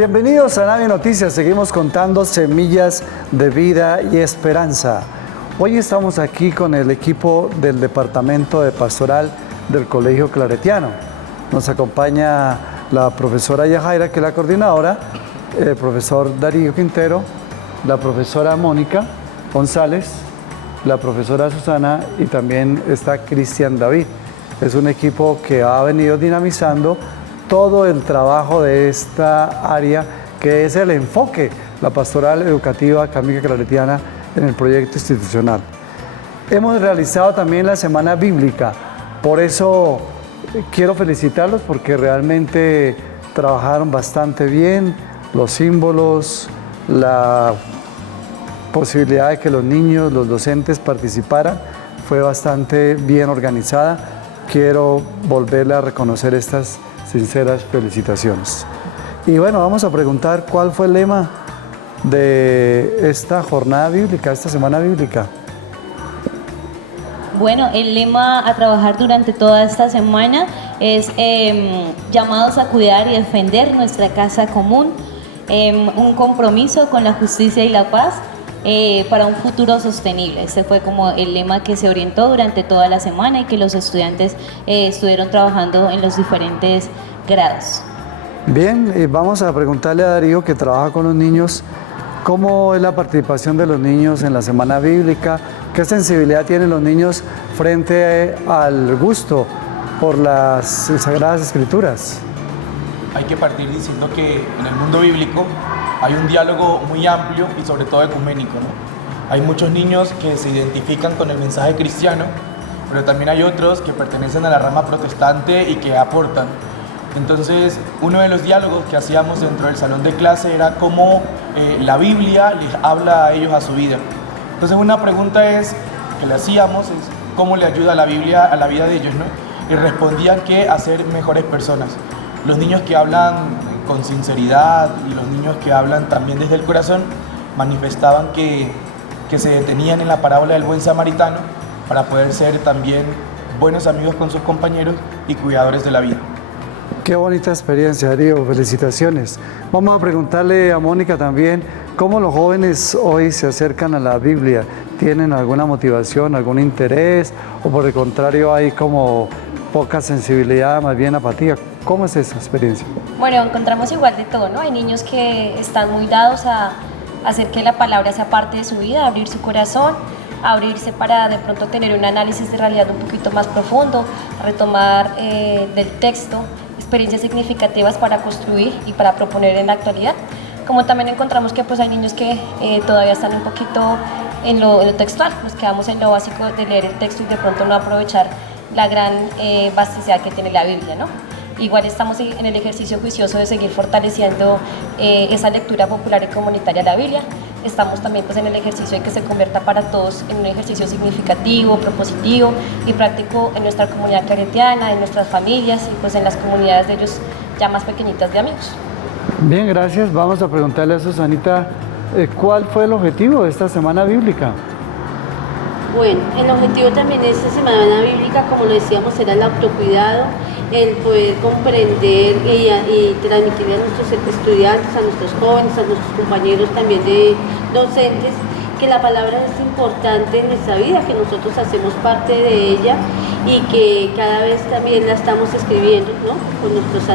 Bienvenidos a Navi Noticias, seguimos contando semillas de vida y esperanza. Hoy estamos aquí con el equipo del Departamento de Pastoral del Colegio Claretiano. Nos acompaña la profesora Yajaira, que es la coordinadora, el profesor Darío Quintero, la profesora Mónica González, la profesora Susana y también está Cristian David. Es un equipo que ha venido dinamizando todo el trabajo de esta área, que es el enfoque, la pastoral educativa académica claretiana en el proyecto institucional. Hemos realizado también la Semana Bíblica, por eso quiero felicitarlos porque realmente trabajaron bastante bien, los símbolos, la posibilidad de que los niños, los docentes participaran, fue bastante bien organizada. Quiero volverle a reconocer estas sinceras felicitaciones. Y bueno, vamos a preguntar cuál fue el lema de esta jornada bíblica, esta semana bíblica. Bueno, el lema a trabajar durante toda esta semana es llamados a cuidar y defender nuestra casa común, un compromiso con la justicia y la paz para un futuro sostenible. Este fue como el lema que se orientó durante toda la semana y que los estudiantes estuvieron trabajando en los diferentes grados. Bien, vamos a preguntarle a Darío, que trabaja con los niños, ¿cómo es la participación de los niños en la Semana Bíblica? ¿Qué sensibilidad tienen los niños frente al gusto por las Sagradas Escrituras? Hay que partir diciendo que en el mundo bíblico hay un diálogo muy amplio y sobre todo ecuménico, ¿no? Hay muchos niños que se identifican con el mensaje cristiano, pero también hay otros que pertenecen a la rama protestante y que aportan. Entonces, uno de los diálogos que hacíamos dentro del salón de clase era cómo la Biblia les habla a ellos a su vida. Entonces, una pregunta que le hacíamos es cómo le ayuda la Biblia a la vida de ellos, ¿no? Y respondían que a ser mejores personas. Los niños que hablan con sinceridad y los niños que hablan también desde el corazón manifestaban que se detenían en la parábola del buen samaritano para poder ser también buenos amigos con sus compañeros y cuidadores de la vida. Qué bonita experiencia, Darío, felicitaciones. Vamos a preguntarle a Mónica también, ¿cómo los jóvenes hoy se acercan a la Biblia? ¿Tienen alguna motivación, algún interés? ¿O por el contrario hay como poca sensibilidad, más bien apatía? ¿Cómo es esa experiencia? Bueno, encontramos igual de todo, ¿no? Hay niños que están muy dados a hacer que la palabra sea parte de su vida, abrir su corazón, abrirse para de pronto tener un análisis de realidad un poquito más profundo, retomar del texto experiencias significativas para construir y para proponer en la actualidad. Como también encontramos que pues hay niños que todavía están un poquito en lo textual, nos quedamos en lo básico de leer el texto y de pronto no aprovechar la gran vasticidad que tiene la Biblia, ¿no? Igual estamos en el ejercicio juicioso de seguir fortaleciendo esa lectura popular y comunitaria de la Biblia. Estamos también pues, en el ejercicio de que se convierta para todos en un ejercicio significativo, propositivo y práctico en nuestra comunidad claretiana, en nuestras familias y pues, en las comunidades de ellos ya más pequeñitas de amigos. Bien, gracias. Vamos a preguntarle a Susanita, ¿cuál fue el objetivo de esta Semana Bíblica? Bueno, el objetivo también de esta Semana Bíblica, como lo decíamos, era el autocuidado, el poder comprender y transmitirle a nuestros estudiantes, a nuestros jóvenes, a nuestros compañeros también de docentes, que la palabra es importante en nuestra vida, que nosotros hacemos parte de ella y que cada vez también la estamos escribiendo, ¿no? Con nuestras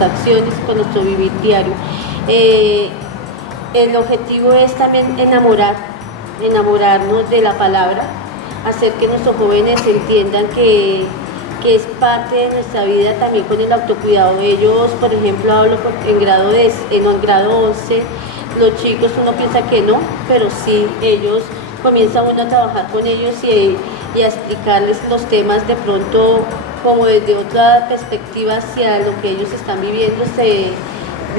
acciones, con nuestro vivir diario. El objetivo es también enamorarnos de la palabra, hacer que nuestros jóvenes entiendan que es parte de nuestra vida también con el autocuidado. Ellos, por ejemplo, hablo en grado 11, los chicos uno piensa que no, pero sí, ellos comienza uno a trabajar con ellos y a explicarles los temas de pronto como desde otra perspectiva hacia lo que ellos están viviendo,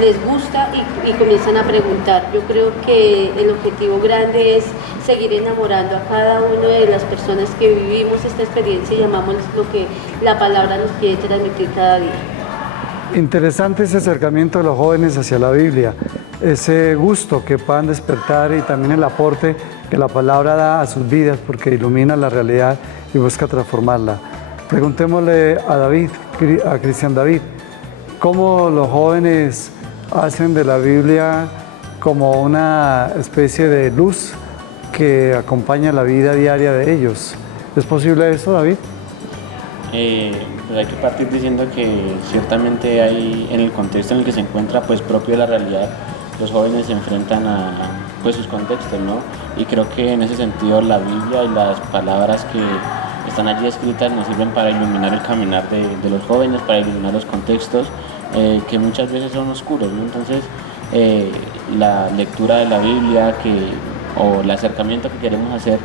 les gusta y comienzan a preguntar. Yo creo que el objetivo grande es seguir enamorando a cada una de las personas que vivimos esta experiencia y llamamos lo que la palabra nos quiere transmitir cada día. Interesante ese acercamiento de los jóvenes hacia la Biblia, ese gusto que puedan despertar y también el aporte que la palabra da a sus vidas porque ilumina la realidad y busca transformarla. Preguntémosle a David, a Cristian David, ¿cómo los jóvenes hacen de la Biblia como una especie de luz que acompaña la vida diaria de ellos. ¿Es posible eso, David? Pues hay que partir diciendo que ciertamente hay, en el contexto en el que se encuentra, pues propio de la realidad, los jóvenes se enfrentan a pues, sus contextos, ¿no? Y creo que en ese sentido la Biblia y las palabras que están allí escritas nos sirven para iluminar el caminar de los jóvenes, para iluminar los contextos que muchas veces son oscuros, ¿no? Entonces, la lectura de la Biblia o el acercamiento que queremos hacer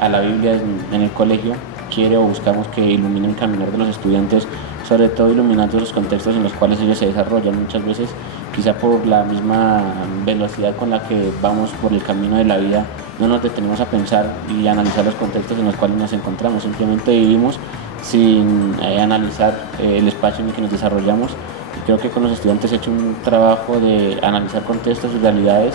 a la Biblia en el colegio quiere o buscamos que ilumine el caminar de los estudiantes, sobre todo iluminando los contextos en los cuales ellos se desarrollan. Muchas veces, quizá por la misma velocidad con la que vamos por el camino de la vida, no nos detenemos a pensar y analizar los contextos en los cuales nos encontramos. Simplemente vivimos sin analizar el espacio en el que nos desarrollamos. Y creo que con los estudiantes he hecho un trabajo de analizar contextos y realidades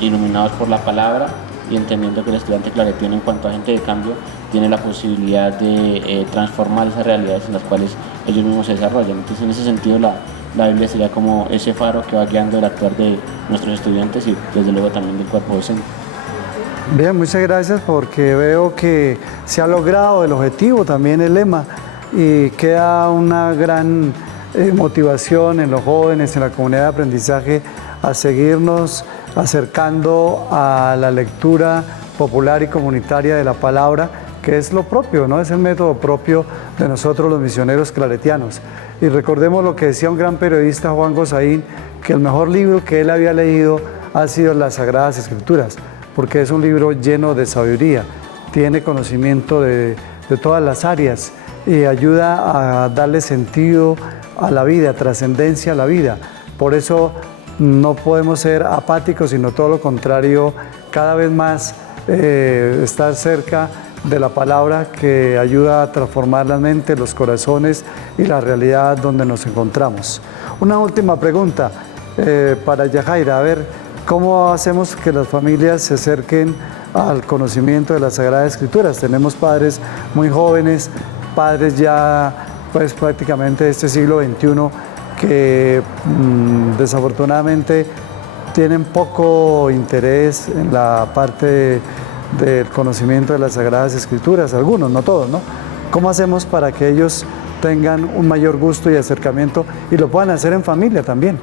iluminados por la palabra, y entendiendo que el estudiante claretiano, en cuanto a agente de cambio, tiene la posibilidad de transformar esas realidades en las cuales ellos mismos se desarrollan. Entonces, en ese sentido, la Biblia sería como ese faro que va guiando el actuar de nuestros estudiantes y desde luego también del cuerpo docente. Bien, muchas gracias, porque veo que se ha logrado el objetivo, también el lema, y queda una gran motivación en los jóvenes, en la comunidad de aprendizaje, a seguirnos acercando a la lectura popular y comunitaria de la palabra, que es lo propio, ¿no? Es el método propio de nosotros los misioneros claretianos. Y recordemos lo que decía un gran periodista, Juan Gozaín, que el mejor libro que él había leído ha sido las Sagradas Escrituras, porque es un libro lleno de sabiduría, tiene conocimiento de todas las áreas y ayuda a darle sentido a la vida, trascendencia a la vida. Por eso no podemos ser apáticos, sino todo lo contrario, cada vez más estar cerca de la palabra que ayuda a transformar la mente, los corazones y la realidad donde nos encontramos. Una última pregunta para Yajaira, a ver, ¿cómo hacemos que las familias se acerquen al conocimiento de las Sagradas Escrituras? Tenemos padres muy jóvenes, padres ya pues prácticamente de este siglo XXI, que desafortunadamente tienen poco interés en la parte del conocimiento de las Sagradas Escrituras, algunos, no todos, ¿no? ¿Cómo hacemos para que ellos tengan un mayor gusto y acercamiento y lo puedan hacer en familia también?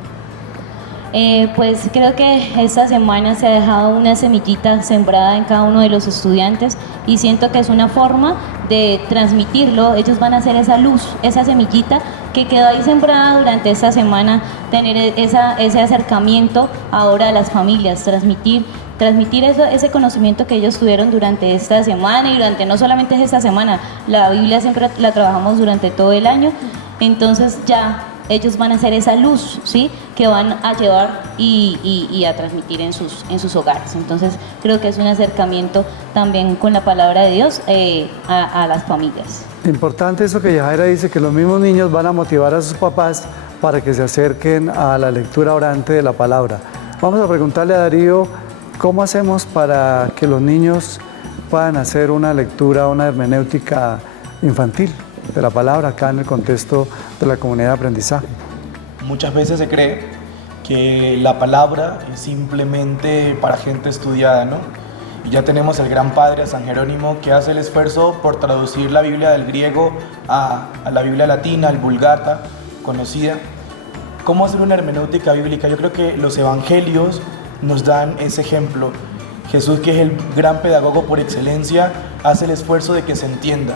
Pues creo que esta semana se ha dejado una semillita sembrada en cada uno de los estudiantes y siento que es una forma de transmitirlo. Ellos van a hacer esa luz, esa semillita que quedó ahí sembrada durante esta semana, tener ese acercamiento ahora a las familias, transmitir eso, ese conocimiento que ellos tuvieron durante esta semana y durante no solamente esta semana, la Biblia siempre la trabajamos durante todo el año, entonces ya ellos van a hacer esa luz, ¿sí?, que van a llevar y a transmitir en sus hogares. Entonces creo que es un acercamiento también con la palabra de Dios a las familias. Importante eso que Yajaira dice, que los mismos niños van a motivar a sus papás para que se acerquen a la lectura orante de la palabra. Vamos a preguntarle a Darío, ¿cómo hacemos para que los niños puedan hacer una lectura, una hermenéutica infantil de la palabra acá en el contexto de la comunidad de aprendizaje? Muchas veces se cree que la palabra es simplemente para gente estudiada, ¿no? Y ya tenemos al gran padre, a San Jerónimo, que hace el esfuerzo por traducir la Biblia del griego a la Biblia latina, al Vulgata, conocida. ¿Cómo hacer una hermenéutica bíblica? Yo creo que los evangelios nos dan ese ejemplo. Jesús, que es el gran pedagogo por excelencia, hace el esfuerzo de que se entienda.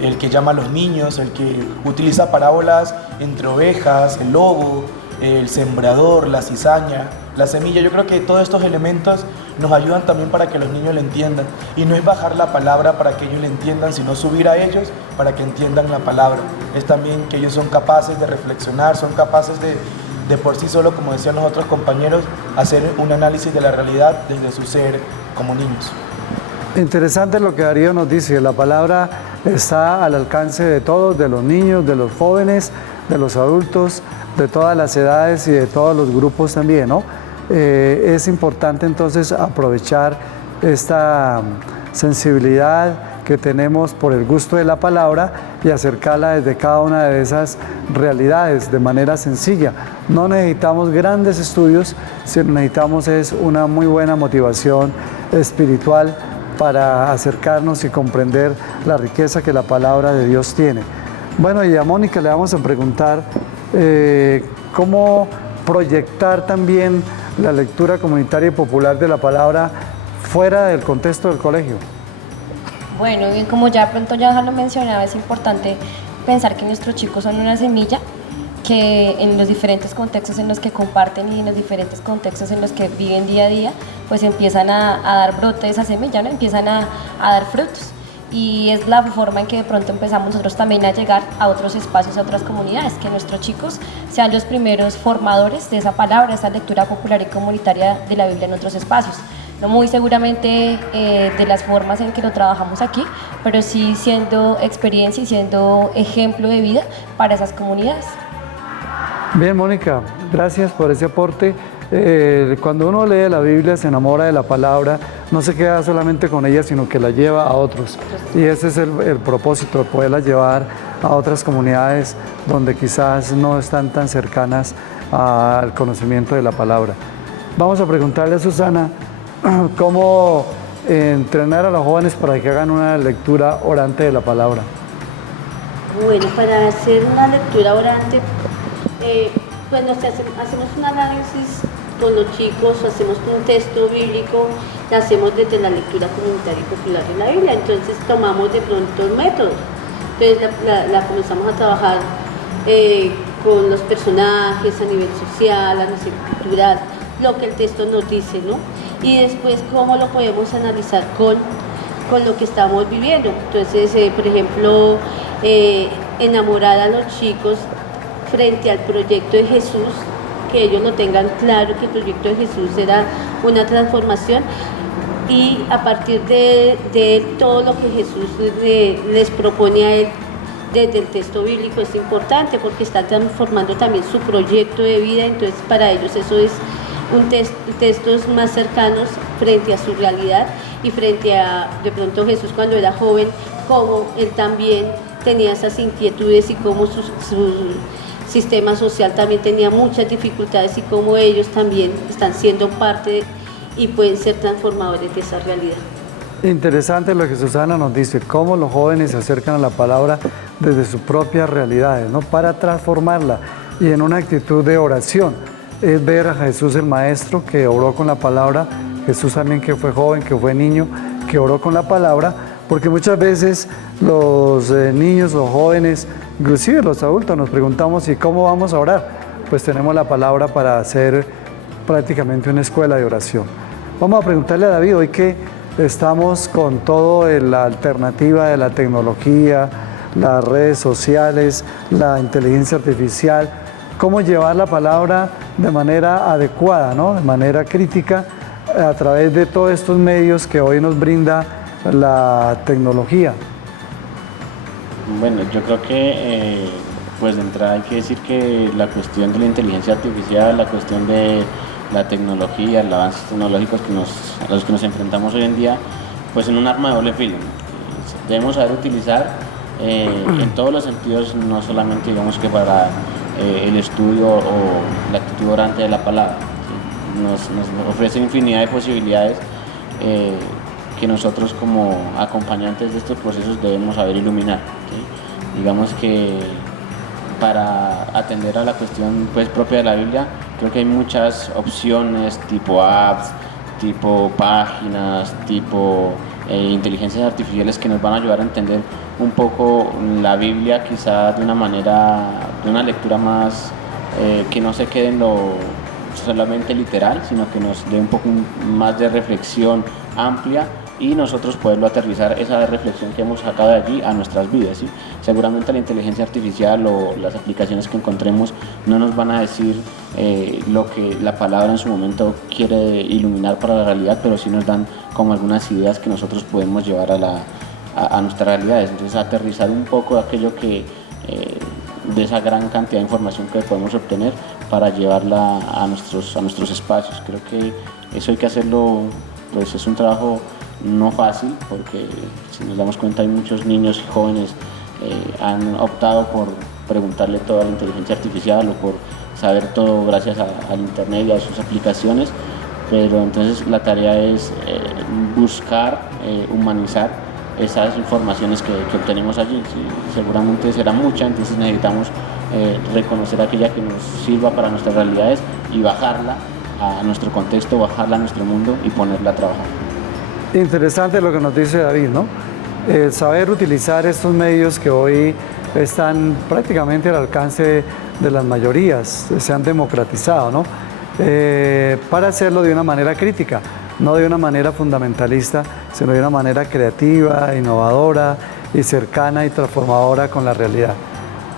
El que llama a los niños, el que utiliza parábolas entre ovejas, el lobo, el sembrador, la cizaña, la semilla. Yo creo que todos estos elementos nos ayudan también para que los niños lo entiendan. Y no es bajar la palabra para que ellos la entiendan, sino subir a ellos para que entiendan la palabra. Es también que ellos son capaces de reflexionar, son capaces de por sí solo, como decían los otros compañeros, hacer un análisis de la realidad desde su ser como niños. Interesante lo que Darío nos dice, la palabra está al alcance de todos, de los niños, de los jóvenes, de los adultos, de todas las edades y de todos los grupos también, ¿no? Es importante entonces aprovechar esta sensibilidad que tenemos por el gusto de la palabra y acercarla desde cada una de esas realidades de manera sencilla. No necesitamos grandes estudios, sino necesitamos es una muy buena motivación espiritual para acercarnos y comprender la riqueza que la palabra de Dios tiene. Bueno, y a Mónica le vamos a preguntar cómo proyectar también la lectura comunitaria y popular de la palabra fuera del contexto del colegio. Bueno, bien, como ya pronto ya lo mencionaba, es importante pensar que nuestros chicos son una semilla que en los diferentes contextos en los que comparten y en los diferentes contextos en los que viven día a día, pues empiezan a dar brote de esa semilla, ¿no? Empiezan a dar frutos. Y es la forma en que de pronto empezamos nosotros también a llegar a otros espacios, a otras comunidades, que nuestros chicos sean los primeros formadores de esa palabra, esa lectura popular y comunitaria de la Biblia en otros espacios. No muy seguramente de las formas en que lo trabajamos aquí, pero sí siendo experiencia y siendo ejemplo de vida para esas comunidades. Bien, Mónica, gracias por ese aporte. Cuando uno lee la Biblia, se enamora de la palabra, no se queda solamente con ella, sino que la lleva a otros. Y ese es el propósito, de poderla llevar a otras comunidades donde quizás no están tan cercanas al conocimiento de la palabra. Vamos a preguntarle a Susana cómo entrenar a los jóvenes para que hagan una lectura orante de la palabra. Bueno, para hacer una lectura orante, pues hacemos un análisis con los chicos, hacemos un texto bíblico, lo hacemos desde la lectura comunitaria y popular de la Biblia, entonces tomamos de pronto el método, entonces la comenzamos a trabajar con los personajes a nivel social, a nivel cultural, lo que el texto nos dice, ¿no? Y después cómo lo podemos analizar con lo que estamos viviendo. Entonces, por ejemplo, enamorar a los chicos frente al proyecto de Jesús, que ellos lo tengan claro, que el proyecto de Jesús era una transformación, y a partir de todo lo que Jesús les propone a él desde el texto bíblico es importante porque está transformando también su proyecto de vida, entonces para ellos eso es textos más cercanos frente a su realidad y frente a, de pronto, Jesús cuando era joven, cómo él también tenía esas inquietudes y cómo su sistema social también tenía muchas dificultades y cómo ellos también están siendo parte y pueden ser transformadores de esa realidad. Interesante lo que Susana nos dice, cómo los jóvenes se acercan a la palabra desde sus propias realidades, ¿no? Para transformarla y en una actitud de oración. Es ver a Jesús el Maestro que oró con la palabra, Jesús también que fue joven, que fue niño, que oró con la palabra, porque muchas veces los niños, los jóvenes, inclusive los adultos nos preguntamos ¿y cómo vamos a orar? Pues tenemos la palabra para hacer prácticamente una escuela de oración. Vamos a preguntarle a David, hoy que estamos con todo la alternativa de la tecnología, las redes sociales, la inteligencia artificial, cómo llevar la palabra de manera adecuada, ¿no? De manera crítica, a través de todos estos medios que hoy nos brinda la tecnología. Bueno, yo creo que pues de entrada hay que decir que la cuestión de la inteligencia artificial, la cuestión de la tecnología, los avances tecnológicos a los que nos enfrentamos hoy en día, pues son un arma de doble filo. Debemos saber utilizar en todos los sentidos, no solamente digamos que para el estudio o la actitud orante de la palabra. ¿Sí? Nos ofrece infinidad de posibilidades que nosotros como acompañantes de estos procesos debemos saber iluminar. ¿Sí? Digamos que para atender a la cuestión pues, propia de la Biblia, creo que hay muchas opciones tipo apps, tipo páginas, tipo inteligencias artificiales que nos van a ayudar a entender un poco la Biblia quizá de una manera, de una lectura más que no se quede en lo solamente literal, sino que nos dé un poco más de reflexión amplia y nosotros poderlo aterrizar esa reflexión que hemos sacado de allí a nuestras vidas. ¿Sí? Seguramente la inteligencia artificial o las aplicaciones que encontremos no nos van a decir lo que la palabra en su momento quiere iluminar para la realidad, pero sí nos dan como algunas ideas que nosotros podemos llevar a nuestras realidades. Entonces aterrizar un poco aquello que de esa gran cantidad de información que podemos obtener para llevarla a nuestros espacios. Creo que eso hay que hacerlo, pues es un trabajo no fácil porque si nos damos cuenta hay muchos niños y jóvenes han optado por preguntarle todo a la inteligencia artificial o por saber todo gracias al internet y a sus aplicaciones, pero entonces la tarea es buscar, humanizar esas informaciones que obtenemos allí. Sí, seguramente será mucha, entonces necesitamos reconocer aquella que nos sirva para nuestras realidades y bajarla a nuestro contexto, bajarla a nuestro mundo y ponerla a trabajar. Interesante lo que nos dice David, ¿no? Saber utilizar estos medios que hoy están prácticamente al alcance de las mayorías, se han democratizado, ¿no? Para hacerlo de una manera crítica, no de una manera fundamentalista, sino de una manera creativa, innovadora y cercana y transformadora con la realidad.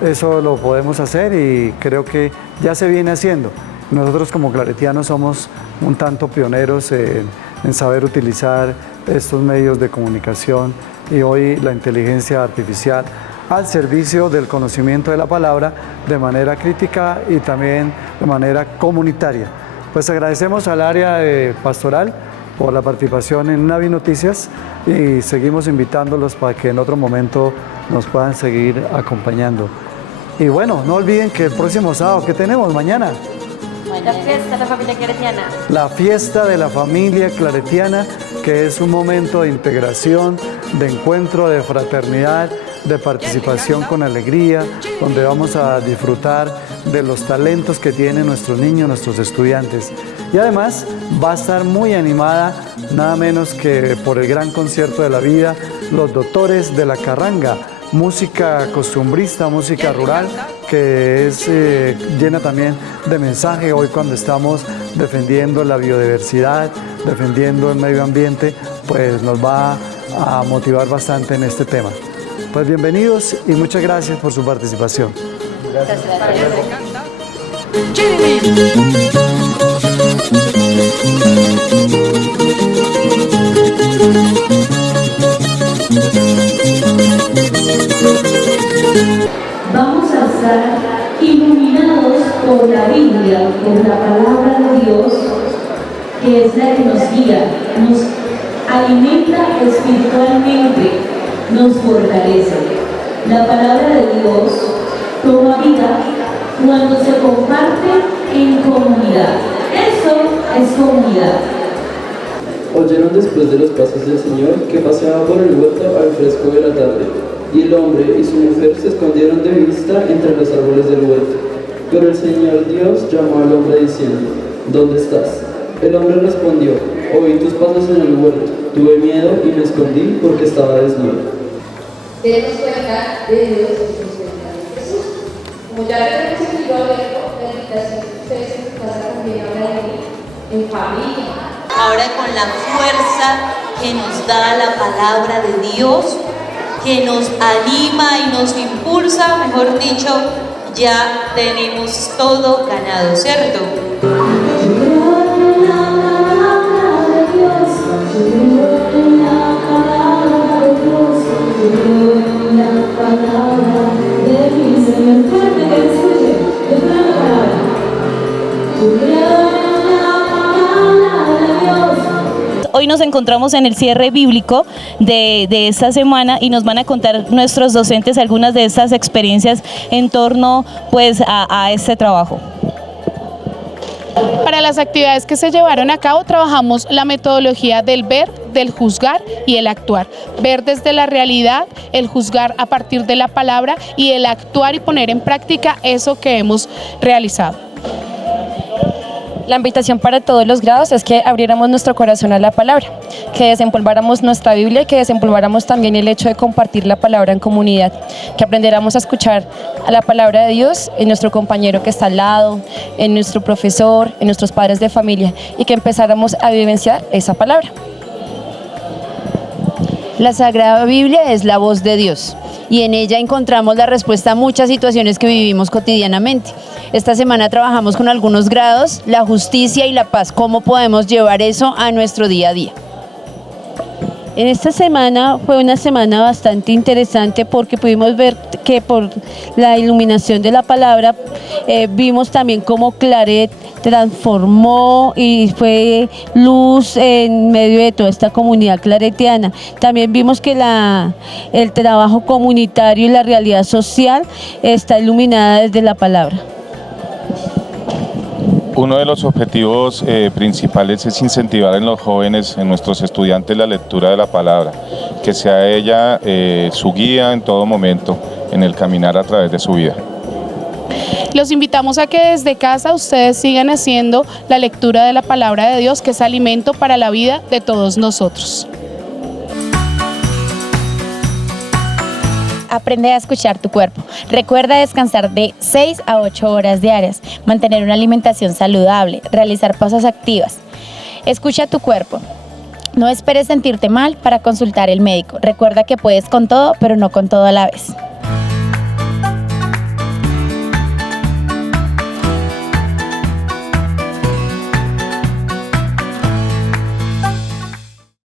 Eso lo podemos hacer y creo que ya se viene haciendo. Nosotros como claretianos somos un tanto pioneros en saber utilizar estos medios de comunicación y hoy la inteligencia artificial al servicio del conocimiento de la palabra de manera crítica y también de manera comunitaria. Pues agradecemos al área pastoral por la participación en Navi Noticias y seguimos invitándolos para que en otro momento nos puedan seguir acompañando. Y bueno, no olviden que el próximo sábado, ¿qué tenemos mañana? La fiesta de la familia claretiana. La fiesta de la familia claretiana, que es un momento de integración, de encuentro, de fraternidad, de participación con alegría, donde vamos a disfrutar de los talentos que tienen nuestros niños, nuestros estudiantes. Y además va a estar muy animada, nada menos que por el gran concierto de la vida, los Doctores de la Carranga, música costumbrista, música rural, que es llena también de mensaje hoy cuando estamos defendiendo la biodiversidad, defendiendo el medio ambiente, pues nos va a motivar bastante en este tema. Pues bienvenidos y muchas gracias por su participación. Gracias. Vamos a estar iluminados por la Biblia, por la palabra de Dios, que es la que nos guía, nos alimenta espiritualmente, nos fortalece. La palabra de Dios toma vida cuando se comparte en comunidad. Eso es comunidad. Oyeron después de los pasos del Señor que paseaba por el huerto al fresco de la tarde, y el hombre y su mujer se escondieron de vista entre los árboles del huerto. Pero el Señor Dios llamó al hombre diciendo: ¿Dónde estás? El hombre respondió: Oí tus pasos en el huerto, tuve miedo y me escondí porque estaba desnudo. Denos cuenta de Dios y nos cuenta de Jesús. Como ya lo hemos explicado, la invitación que ustedes en su casa también habla de mí, en familia. Ahora con la fuerza que nos da la palabra de Dios, que nos anima y nos impulsa, mejor dicho, ya tenemos todo ganado, ¿cierto? Hoy nos encontramos en el cierre bíblico de esta semana y nos van a contar nuestros docentes algunas de estas experiencias en torno pues a este trabajo. Para las actividades que se llevaron a cabo trabajamos la metodología del ver, del juzgar y el actuar. Ver desde la realidad, el juzgar a partir de la palabra y el actuar y poner en práctica eso que hemos realizado. La invitación para todos los grados es que abriéramos nuestro corazón a la palabra, que desempolváramos nuestra Biblia y que desempolváramos también el hecho de compartir la palabra en comunidad, que aprendiéramos a escuchar a la palabra de Dios en nuestro compañero que está al lado, en nuestro profesor, en nuestros padres de familia y que empezáramos a vivenciar esa palabra. La Sagrada Biblia es la voz de Dios y en ella encontramos la respuesta a muchas situaciones que vivimos cotidianamente. Esta semana trabajamos con algunos grados, la justicia y la paz, cómo podemos llevar eso a nuestro día a día. En esta semana fue una semana bastante interesante porque pudimos ver que por la iluminación de la palabra vimos también cómo Claret transformó y fue luz en medio de toda esta comunidad claretiana. También vimos que el trabajo comunitario y la realidad social está iluminada desde la palabra. Uno de los objetivos principales es incentivar en los jóvenes, en nuestros estudiantes, la lectura de la palabra, que sea ella su guía en todo momento, en el caminar a través de su vida. Los invitamos a que desde casa ustedes sigan haciendo la lectura de la palabra de Dios, que es alimento para la vida de todos nosotros. Aprende a escuchar tu cuerpo. Recuerda descansar de 6 a 8 horas diarias, mantener una alimentación saludable, realizar pausas activas. Escucha tu cuerpo. No esperes sentirte mal para consultar al médico. Recuerda que puedes con todo, pero no con todo a la vez.